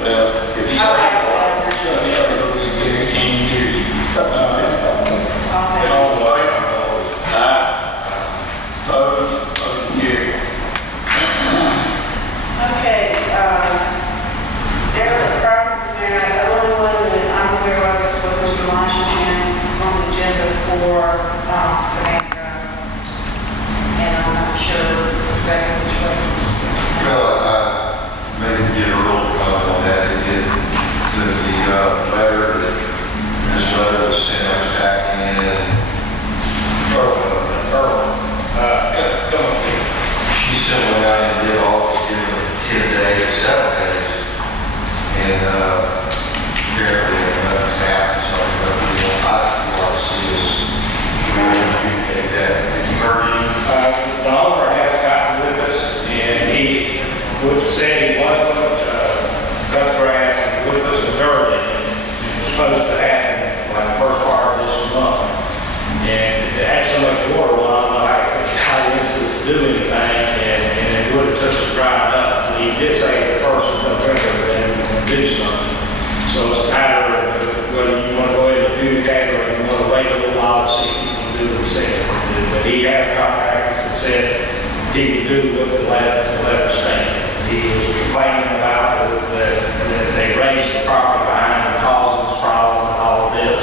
Well, if you All right. shut it up, it'll be good. He can't hear you. Okay. All right. Aye. Opposed? Motion carried. Okay, derelict properties there, the only one that I'm aware of is what Mr. Marshall has on the agenda for Savannah Drive. And I'm not sure exactly which way. Well, maybe get a real comment on that and get to the letter that this letter was sent out back in Come on, here. she sent one out and did all this, given it 10 days or 7 days. And apparently it's happened, so I don't want to see us communicate that. It's emerging. The owner has gotten with us, and he said he was going to cut grass and with us early. It was supposed to happen like the first part of this month. And it had so much water, well, I don't know how to do anything, and it would have took us drying up. And he did say the first of November that he would do something. So it's a matter of whether you want to go ahead and adjudicate or you want to wait a little while to see if you can do what he said. But he has contacted us and said he would do what the letter stated. He was complaining about that they raised the property behind and caused this problem and all of this.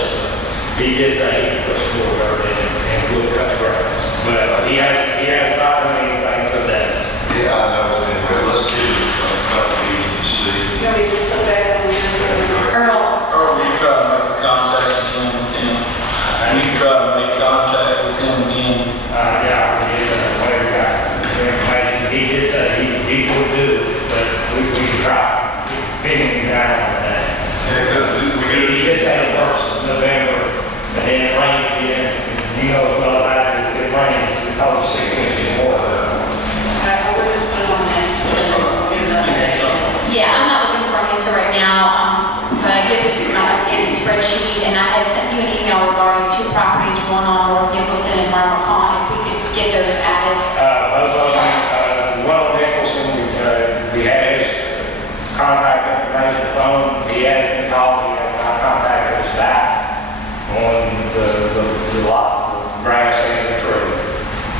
But he did say he could put some more dirt in and would cut the grass. But he has not done anything to that. Yeah, I know. Anyway, let's give it a couple of weeks and see. You want me to just put that on the agenda? Earl, you try to make contact again with him. And you try to make contact with him again. Yeah, we did, whatever got the information. He did say he would do it, but we could try pinning him down on that. Yeah, because He did say the first of November, and then it rained again. You know as well as I do, it rains, it's probably 6 inches of water. I will just put it on the next agenda. Give it an update. Yeah, I'm not looking for an answer right now, but I did receive my updated spreadsheet, and I had sent you an email regarding 2 properties, one on North Nicholson and Myrtle Pond, if we could get those added. Both of them, well, Nicholson, we had his contact information phone, he had been called, he has not contacted us back on the lot, the grass and the tree.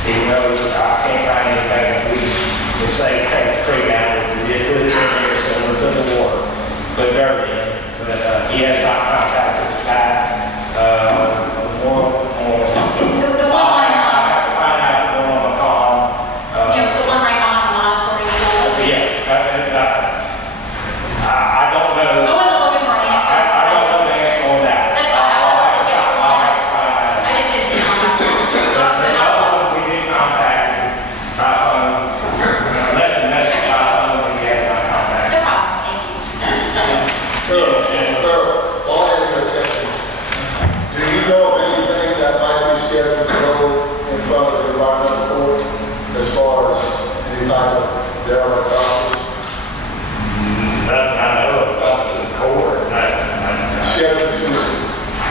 He knows I can't find anything, we say take the tree down, we did put it in there, so we put the water, put dirt in, but he has not contacted us back. It's the one right I on, have to find out the one on the column. it's the one right on Montessori School. Yeah, I don't know. I wasn't looking for an answer. I don't know the answer on that. That's fine, I wasn't looking for one, I just didn't see it on my screen. The other one we did contact, left a message, I don't know if he has not contacted. No problem, thank you. Do you know of anything that might be scheduled to go in front of the environmental court as far as any type of derelict properties? Nothing I know of, up to the court, Scheduled to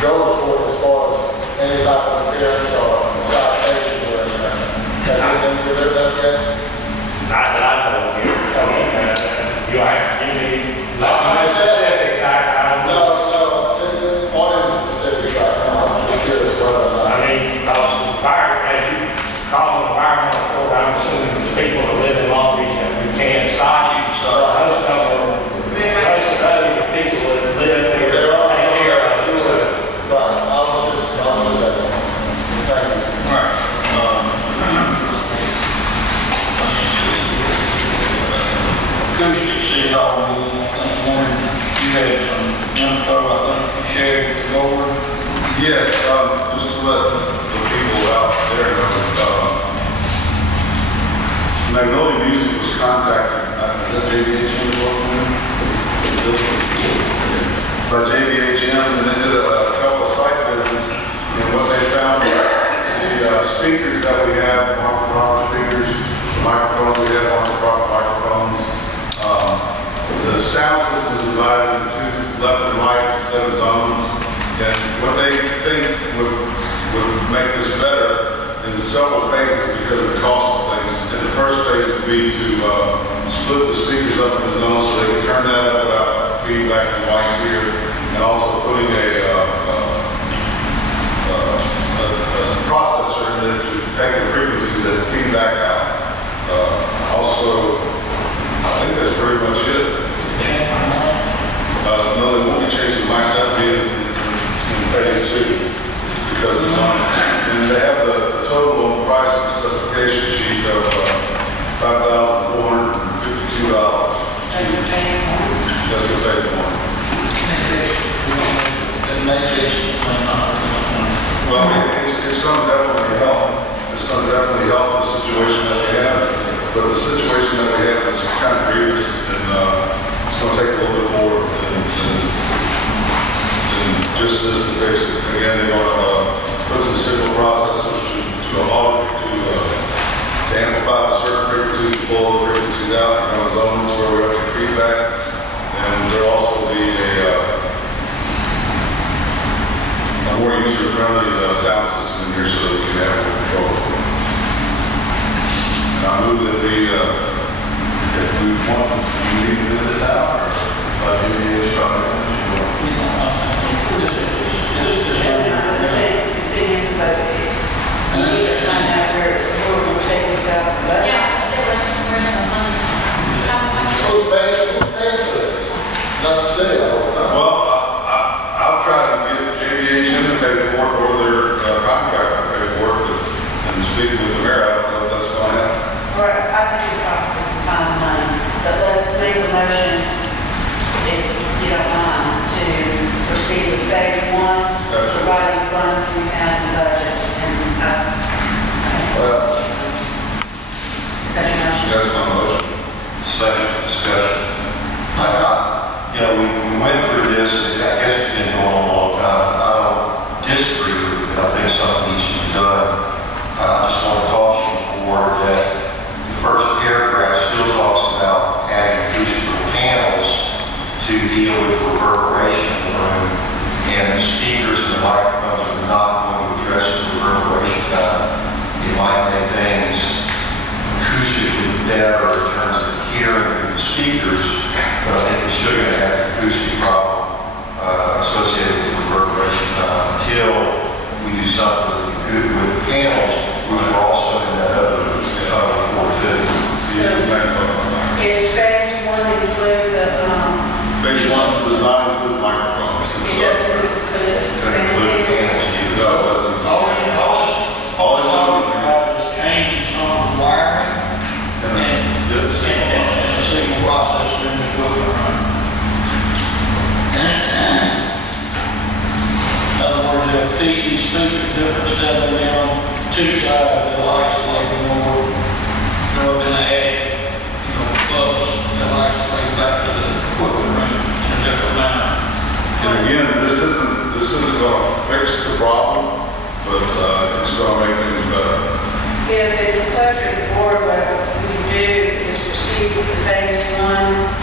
go for as far as any type of appearance or citation or anything? Has anything delivered that yet? not that I know of here. So, you have to give me, I said- specifics, I don't No, know. on any specific, I'm just curious what I mean, because the fire, as you call the environmental court, I'm assuming there's people that live in Long Beach that we can't cite you, so most of them, most of those are people that live there, There are take care of it. So, Right, I was just thank you. All right. Acoustic City Hall meeting, I think, Warren, you had some info, I think you shared with the board. Yes, just to let the people out there know, Magnolia Music was contacted, is that JBHM by JBHM, and they did a couple of site visits, and what they found was the speakers that we have, proper speakers, the microphones we have, proper microphones, the sound system is divided into 2 left and right instead of zones. And what they think would make this better is several phases because of the cost of things. And the first phase would be to split the speakers up into zones so they can turn that up without feedback from Mike's here, and also putting a processor in there to take the frequencies that feedback out. Also, I think that's pretty much it. No, they won't be changing Mike's out being in phase 2 because it's on. And they have the total price and specification sheet of $5,452. That's your phase 1. That's the phase 1. Well, it's going to definitely help. It's going to definitely help the situation that we have. But the situation that we have is kind of grievous, and it's going to take a little bit more than just this to fix it. Again, they're going to put some signal processors to amplify the certain frequencies, to pull the frequencies out, and on zones where we have the feedback. And there'll also be a more user-friendly sound system in here so that we can have more control. And I move that if we want, we need to do this out, or do we need to try something? The thing is that you need to find out where we're going to take this out. Yeah, so where's the money? Who's paying for this? Not the city, I don't know. Well, I've tried to get JBHM to pay for it, or their contractor to pay for it, and speaking with the mayor, I don't know if that's going to happen. Right, I think we probably can find the money, but let's make a motion, if you don't mind, to proceed with phase 1, providing funds we have in the budget, and, Well, is that your motion? That's my motion. Second discussion. We went through this, I guess it's been going on a long time. I don't disagree with it. I think something needs to be done. I just want to caution the board that the first paragraph still talks about adding acoustical panels to deal with reverberation in the room, and the speakers and the microphones are not going to address the reverberation kind. It might make things acoustically better in terms of hearing the speakers, but I think we're still going to have an acoustic problem associated with reverberation until we do something with the panels, which are also in that other report too. Is phase 1 include the, Phase 1 does not include microphones. it doesn't include That include panels either. No, it doesn't. All it's talking about is changing some of the wiring and the signal processor in the equipment room. In other words, they'll feed these speakers different stuff, and they're on 2 sides, they'll isolate them over, they're up in the attic, clubs, they'll isolate back to the equipment room in a different manner. And again, this isn't going to fix the problem, but it's going to make things better. If it's a pleasure of the board, what we can do is proceed with the phase 1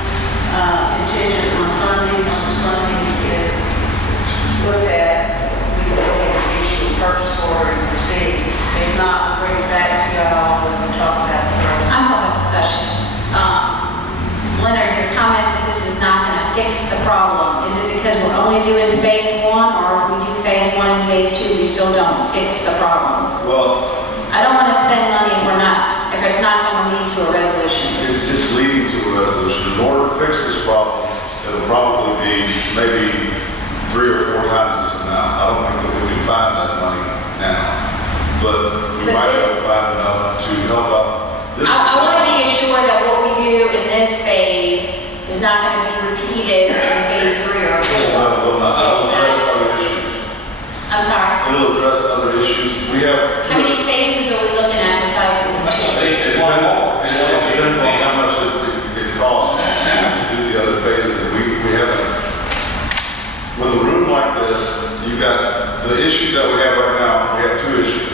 contingent on funding. Once funding is looked at, we can go ahead and issue a purchase order and proceed. If not, we'll bring it back to y'all and we'll talk about it further. I saw that discussion. Leonard, your comment that this is not going to fix the problem, is it because we're only doing phase 1, or if we do phase 1 and phase 2, we still don't fix the problem? Well, I don't want to spend money if it's not going to lead to a resolution. it's leading to a resolution. In order to fix this problem, it'll probably be maybe 3 or 4 times this amount. I don't think that we can find that money now, but we might be able to find enough to help out. I want to be assured that what we do in this phase is not going to be repeated in phase 3 or 4. It'll address other issues. I'm sorry. It'll address other issues. We have. How many phases are we looking at besides these 2? It depends on how much it costs to do the other phases. We haven't. With a room like this, you've got the issues that we have right now. We have 2 issues.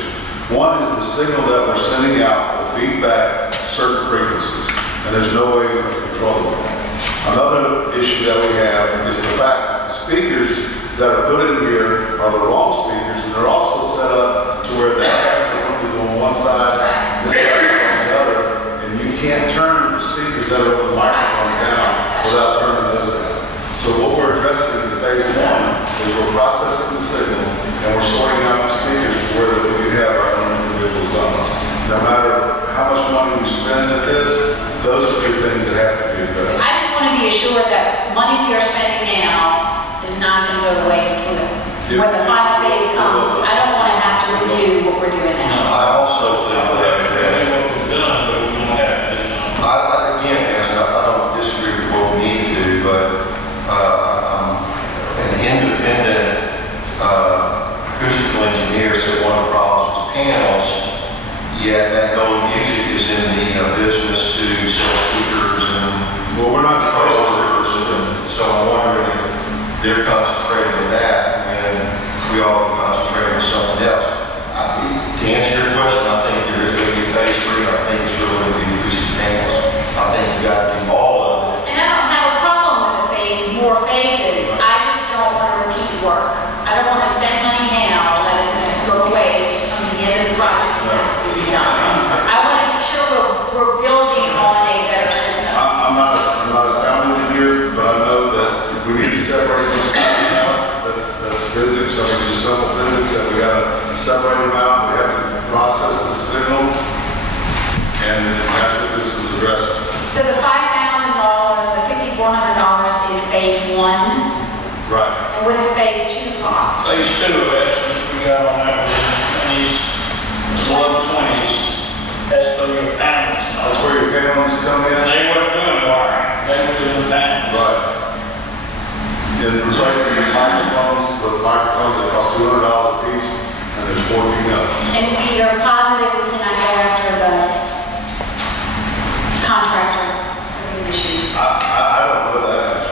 One is the signal that we're sending out will feed back certain frequencies, and there's no way to control them. Another issue that we have is the fact that the speakers that are put in here are the wrong speakers, and they're also set up to where the amp is on one side, this side is on the other, and you can't turn the speakers that are with the microphones down without turning those down. So what we're addressing in phase one is we're processing the signal and we're sorting out the speakers to where that we have our own individual zones. No matter how much money we spend at this, those are two things that have to be addressed. I just want to be assured that money we are spending now is not going to go to waste when the final phase comes. I don't want to have to redo what we're doing now. I also think that, again, guys, I don't disagree with what we need to do, but I'm an independent acoustical engineer, so one of the problems was panels, yet that Gold Music is in the business to sell speakers and Well, we're not controllers, and so I'm wondering if they're concentrating on that when we all can concentrate on something else. To answer your question, I think there is going to be phase three. I think it's really going to be acoustic panels. I think you got to do all of it. And I don't have a problem with the more phases. I just don't want to repeat work. I don't want to spend money now that is going to go to waste from the end of the project and have to be done. I want to make sure we're building on a better system. I'm not a sound engineer, but I know that we need to separate those things out. That's physics. I mean, just simple physics that we got to separate them out. We have to process the signal, and that's what this is addressing. So the $5,000, the $5,400 is phase one. Right. And what does phase two cost? Phase two of estimates we got on that was in these low 20s. That's for your panels. That's where your panels come in. They weren't doing wiring, they were doing panels. Right. In replacing these microphones, the microphones that cost $200 a piece, and there's 14 of them. And we are positive we cannot go after the contractor for these issues. I don't know that.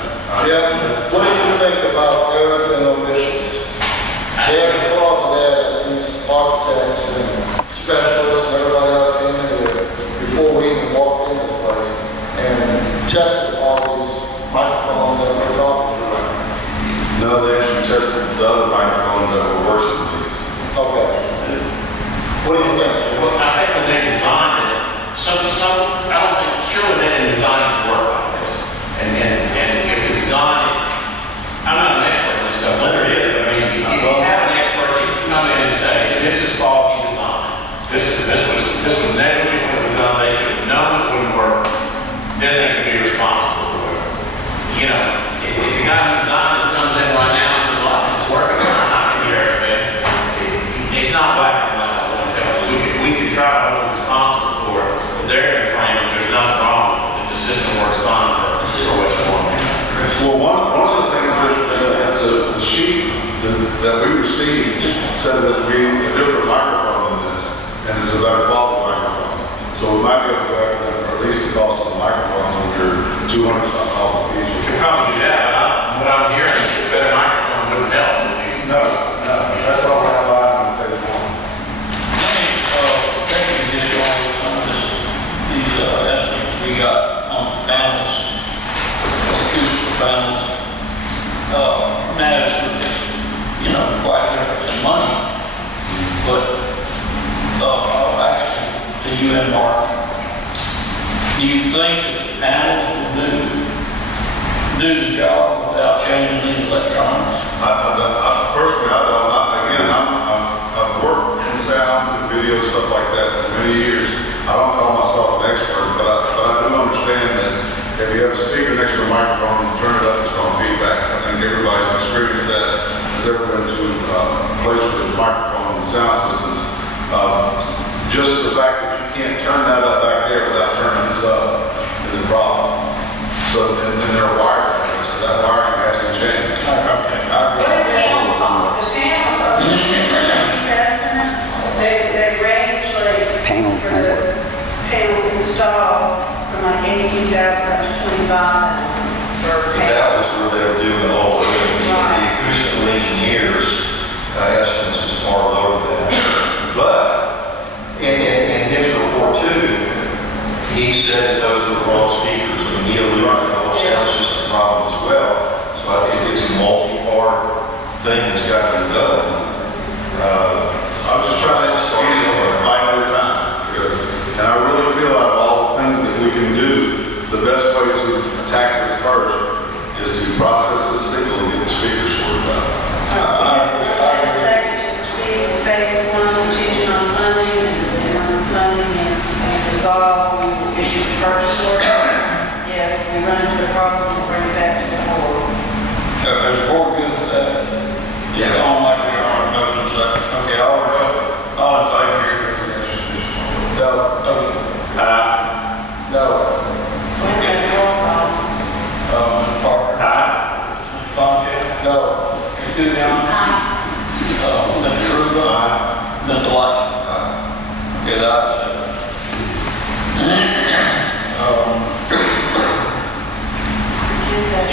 Jeff, what do you think about errors and omissions? There's a clause in there that these architects and specialists and everybody else came in here before we even walked in this place and tested all these microphones that we're talking about. No, they actually tested the other microphones that were worse than these. Okay. What do you think? Well, I think when they designed it, I don't think, surely they didn't design it to work like this. And if the design, I'm not an expert in this stuff, Leonard is, but I mean, if you have an expert, you can come in and say, this is faulty design. This was negligent when it was done, they should have known it wouldn't work. Then they can be responsible for it. You know, if you got a design that comes in right now and says, well, I think it's working, I'm not going to hear it. It's not black and white, I want to tell you. We could try to hold them responsible for it, but they're going to claim that there's nothing wrong with it, that the system works fine for what you want. Well, one of the things that the sheet that we received said that we need a different microphone than this, and it's a better quality microphone. So we might be able to go after them for at least the cost of the microphones, which are $200 a piece. You could probably do that, but from what I'm hearing, a better microphone wouldn't help. No, that's all we're allowed in phase one. Let me, take a just on some of these estimates we got on panels, acoustical panels. Now it's, you know, quite a difference in money, but, actually, to you and Mark, do you think that the panels will do the job without changing these electronics? Personally, I don't. I've worked in sound and video, stuff like that for many years. I don't call myself an expert, but I do understand that if you have a speaker next to a microphone and turn it up, it's going to feedback. I think everybody's experienced that, has ever been to a place with a microphone and sound systems. Just the fact that you can't turn that up back there without turning this up is a problem. So, and there are wiring, so that wiring has to change. Okay, I What agree. is panels cost? The panels are these estimates, they range like for the panels installed from like 18,000 up to 25,000 for But panels. that was where they were doing all of it. The acoustical engineers, estimates is far lower than that. But in his report too, he said that those were the wrong speakers. I mean, he alluded to the whole sound system problem as well. So I think it's a multi-part thing that's got to be done. I was just trying to explain it by another time, and I really feel out of all the things that we can do, the best way to attack this first is to process Coogan? Aye. Mr. Ruben? Mr. Light? Okay, the ayes have it.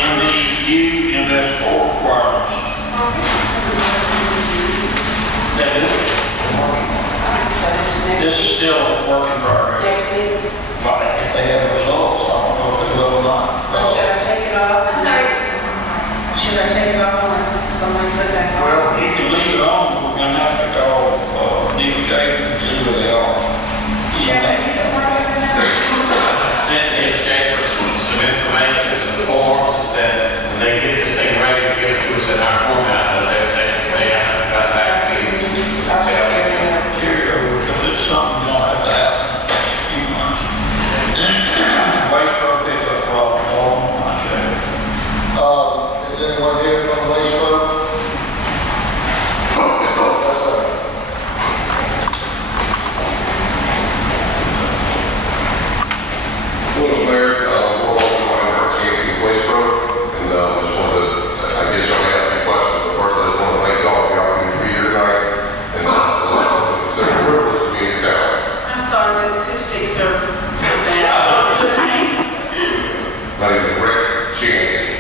MDQ MS4 requirements. That is, this is still a work in progress. Next meeting. But if they have results, I don't know if they will or not. Should I take it off? I'm sorry. Should I take it off unless someone put it back on? Well, you can leave it on, we're gonna have to call, Neil Schaefer and see where they are. I sent Ed Schaefer some information, some forms, and said, when they get this thing ready to give it to us in our format, they haven't got back to me. If it's something you don't have to have in the next few months. Waste pro pickup problem, I'm sure. Is anyone here from the waste club? Yes, sir. Well, Mayor, we're all in my emergency waste pro, and just wanted to, I guess y'all may have a few questions, but first I just want to thank y'all for the opportunity to be here tonight, and it's a privilege to be in town. I'm sorry, the acoustics are bad. My name is Rick Chancey.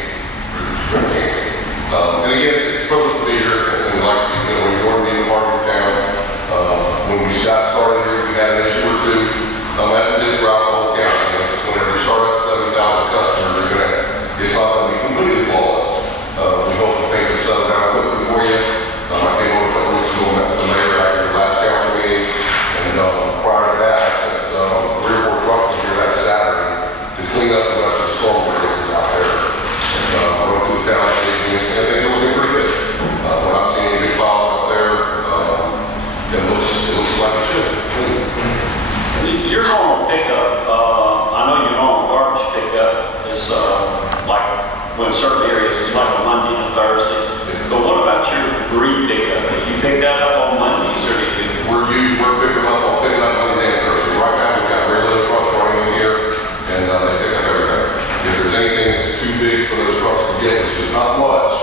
Rick Chancey. And again, it's a privilege to be here, and like, when you want to be in the heart of town, when we got started here, we had an issue or two, as we did throughout the whole county. Whenever you start up 7,000 customers, it's not going to be completely flawless. We hope that things will settle down quickly for you. I came over a couple weeks ago and met with the mayor after the last council meeting, and prior to that, I sent 3 or 4 trucks in here that Saturday to clean up the rest of the storm drains out there. And rode through the town, and things are looking pretty good. We're not seeing any big piles out there. It looks like it should. Your normal pickup, I know your normal garbage pickup is like, when certain areas, it's like a Monday and a Thursday. But what about your debris pickup? Do you pick that up on Mondays or do you? We're picking up Monday and Thursday. Right now, we've got regular trucks running in here, and they pick up everything. If there's anything that's too big for those trucks to get, which is not much,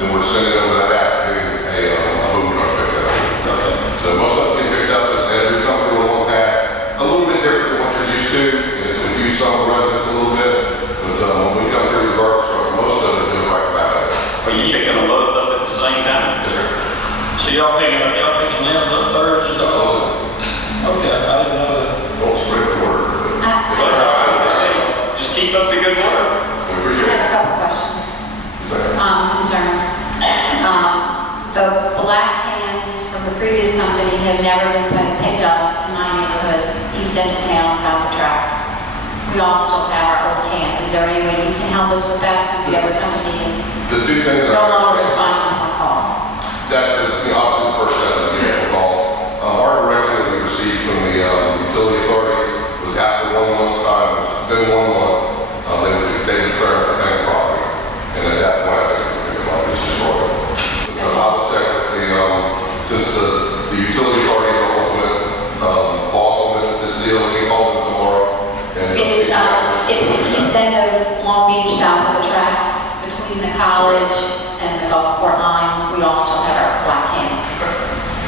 then we're sending over that afternoon a boom truck pickup. Okay. So most of it's getting picked up as we come through a long task. A little bit different than what you're used to. It's confused some residents a little bit, but when we come through the garbage truck, most of it goes right back up. Are you picking them both up at the same time? Yes, sir. So y'all picking limbs up Thursdays also? Okay, I didn't know that. Don't spread the word. That's all right. Just keep up the good work. We I appreciate have a it. couple questions, concerns. The black cans from the previous company have never been picked up in my neighborhood, east end of town, south of tracks. We all still have our old cans. Is there any way you can help us with that? Because the other company is The 2 things no longer responding to my calls. That's obviously the first step that we have to call. Our direction that we received from the utility authority was after 1 month's time, which has been 1 month, they declared the bank property. And at that point, I think we could like this destroyed. So I will check with since the utility authority is our ultimate boss on this deal, we call them tomorrow. And, It's the east end of Long Beach, south of the tracks, between the college and the Gulfport line. We all still have our black cans.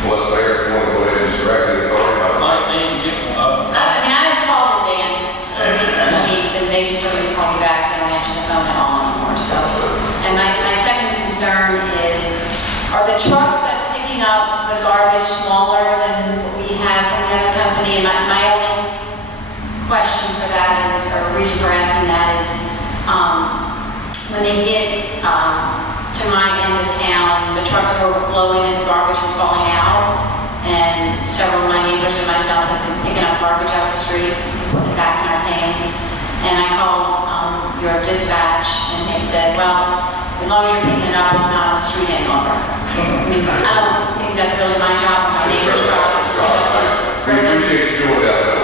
Unless Mayor, if you want to go ahead and just direct the authority, Might need to get one up. I mean, I've called advance weeks, and they just don't even call me back. They don't answer the phone at all anymore. So, and my second concern is, are the trucks that are picking up the garbage smaller than what we have from the other company? And my only question for that is, or reason for asking that is, when they get to my end of town, the trucks are overflowing and the garbage is falling out. And several of my neighbors and myself have been picking up garbage out the street and putting it back in our cans. And I called your dispatch and they said, well, as long as you're picking it up, it's not on the street any longer. I mean, I don't think that's really my job, my neighbor's job. we appreciate you doing that.